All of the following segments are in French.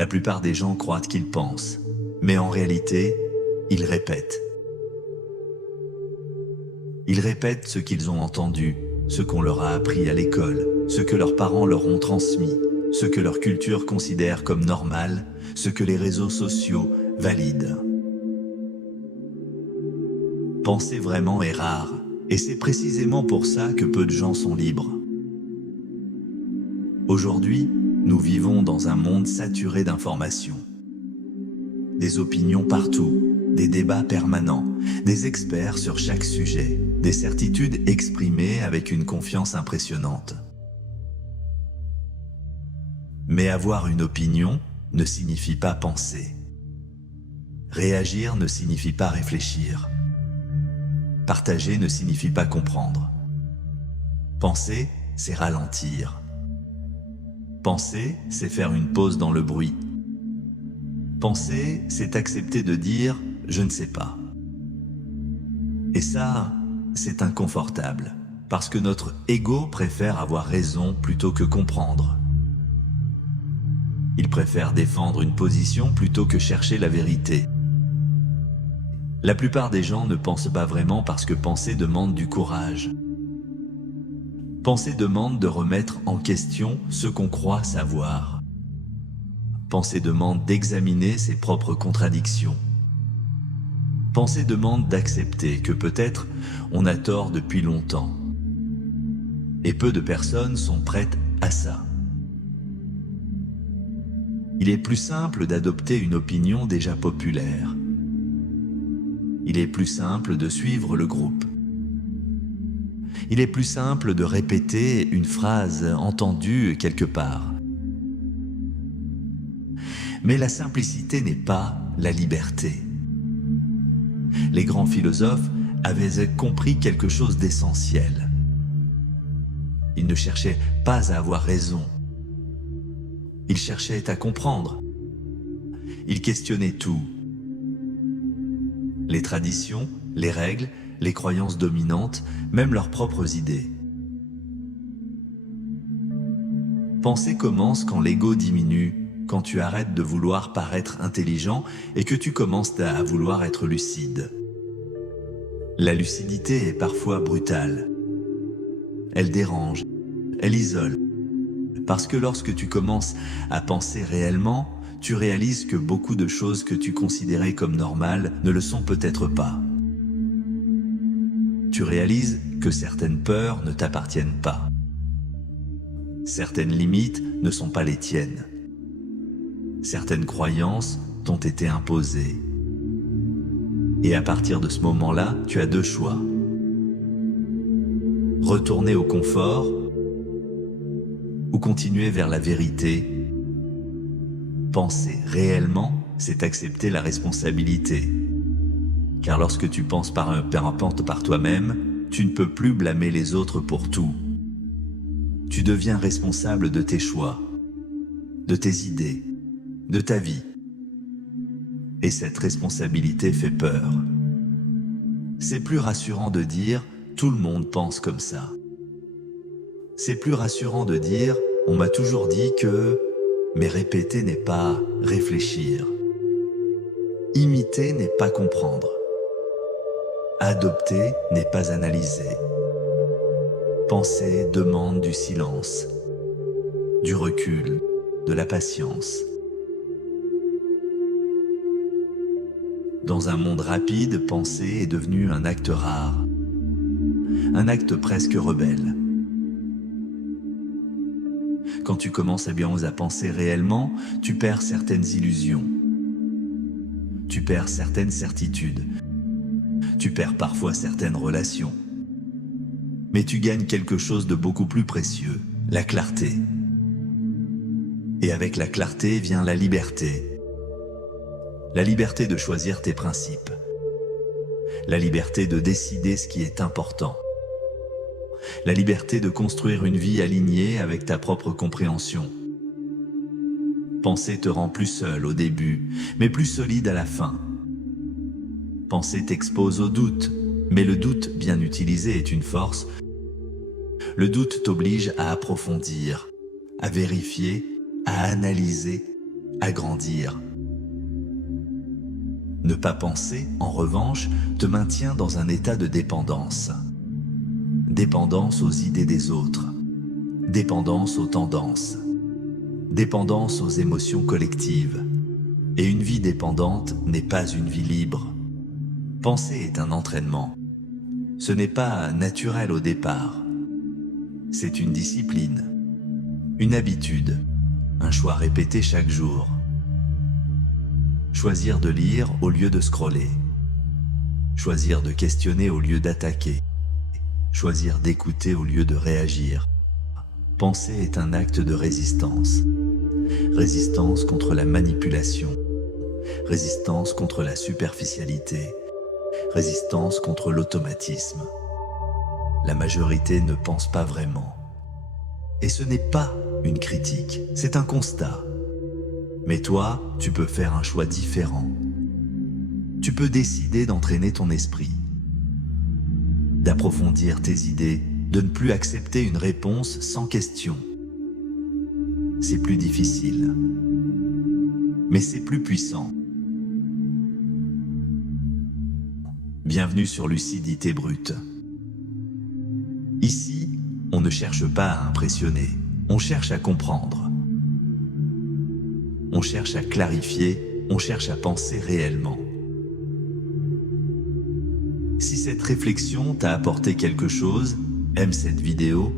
La plupart des gens croient qu'ils pensent, mais en réalité, ils répètent. Ils répètent ce qu'ils ont entendu, ce qu'on leur a appris à l'école, ce que leurs parents leur ont transmis, ce que leur culture considère comme normal, ce que les réseaux sociaux valident. Penser vraiment est rare, et c'est précisément pour ça que peu de gens sont libres. Aujourd'hui, nous vivons dans un monde saturé d'informations. Des opinions partout, des débats permanents, des experts sur chaque sujet, des certitudes exprimées avec une confiance impressionnante. Mais avoir une opinion ne signifie pas penser. Réagir ne signifie pas réfléchir. Partager ne signifie pas comprendre. Penser, c'est ralentir. Penser, c'est faire une pause dans le bruit. Penser, c'est accepter de dire « je ne sais pas ». Et ça, c'est inconfortable, parce que notre ego préfère avoir raison plutôt que comprendre. Il préfère défendre une position plutôt que chercher la vérité. La plupart des gens ne pensent pas vraiment parce que penser demande du courage. Penser demande de remettre en question ce qu'on croit savoir. Penser demande d'examiner ses propres contradictions. Penser demande d'accepter que peut-être on a tort depuis longtemps. Et peu de personnes sont prêtes à ça. Il est plus simple d'adopter une opinion déjà populaire. Il est plus simple de suivre le groupe. Il est plus simple de répéter une phrase entendue quelque part. Mais la simplicité n'est pas la liberté. Les grands philosophes avaient compris quelque chose d'essentiel. Ils ne cherchaient pas à avoir raison. Ils cherchaient à comprendre. Ils questionnaient tout. Les traditions, les règles, les croyances dominantes, même leurs propres idées. Penser commence quand l'ego diminue, quand tu arrêtes de vouloir paraître intelligent et que tu commences à vouloir être lucide. La lucidité est parfois brutale. Elle dérange, elle isole. Parce que lorsque tu commences à penser réellement, tu réalises que beaucoup de choses que tu considérais comme normales ne le sont peut-être pas. Tu réalises que certaines peurs ne t'appartiennent pas. Certaines limites ne sont pas les tiennes. Certaines croyances t'ont été imposées. Et à partir de ce moment-là, tu as deux choix. Retourner au confort ou continuer vers la vérité. Penser réellement, c'est accepter la responsabilité. Car lorsque tu penses par toi-même, tu ne peux plus blâmer les autres pour tout. Tu deviens responsable de tes choix, de tes idées, de ta vie. Et cette responsabilité fait peur. C'est plus rassurant de dire « tout le monde pense comme ça ». C'est plus rassurant de dire « on m'a toujours dit que… » Mais répéter n'est pas réfléchir. Imiter n'est pas comprendre. Adopter n'est pas analyser. Penser demande du silence, du recul, de la patience. Dans un monde rapide, penser est devenu un acte rare, un acte presque rebelle. Quand tu commences à penser réellement, tu perds certaines illusions. Tu perds certaines certitudes. Tu perds parfois certaines relations. Mais tu gagnes quelque chose de beaucoup plus précieux, la clarté. Et avec la clarté vient la liberté. La liberté de choisir tes principes. La liberté de décider ce qui est important. La liberté de construire une vie alignée avec ta propre compréhension. Penser te rend plus seul au début, mais plus solide à la fin. Penser t'expose au doute, mais le doute bien utilisé est une force. Le doute t'oblige à approfondir, à vérifier, à analyser, agrandir. Ne pas penser, en revanche, te maintient dans un état de dépendance. Dépendance aux idées des autres. Dépendance aux tendances. Dépendance aux émotions collectives. Et une vie dépendante n'est pas une vie libre. Penser est un entraînement. Ce n'est pas naturel au départ. C'est une discipline, une habitude, un choix répété chaque jour. Choisir de lire au lieu de scroller. Choisir de questionner au lieu d'attaquer. Choisir d'écouter au lieu de réagir. Penser est un acte de résistance. Résistance contre la manipulation. Résistance contre la superficialité. Résistance contre l'automatisme. La majorité ne pense pas vraiment. Et ce n'est pas une critique, c'est un constat. Mais toi, tu peux faire un choix différent. Tu peux décider d'entraîner ton esprit, d'approfondir tes idées, de ne plus accepter une réponse sans question. C'est plus difficile, mais c'est plus puissant. Bienvenue sur Lucidité Brute. Ici, on ne cherche pas à impressionner, on cherche à comprendre. On cherche à clarifier, on cherche à penser réellement. Si cette réflexion t'a apporté quelque chose, aime cette vidéo,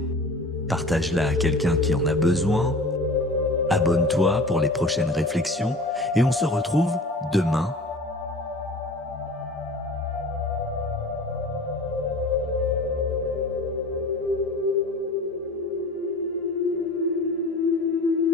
partage-la à quelqu'un qui en a besoin, abonne-toi pour les prochaines réflexions et on se retrouve demain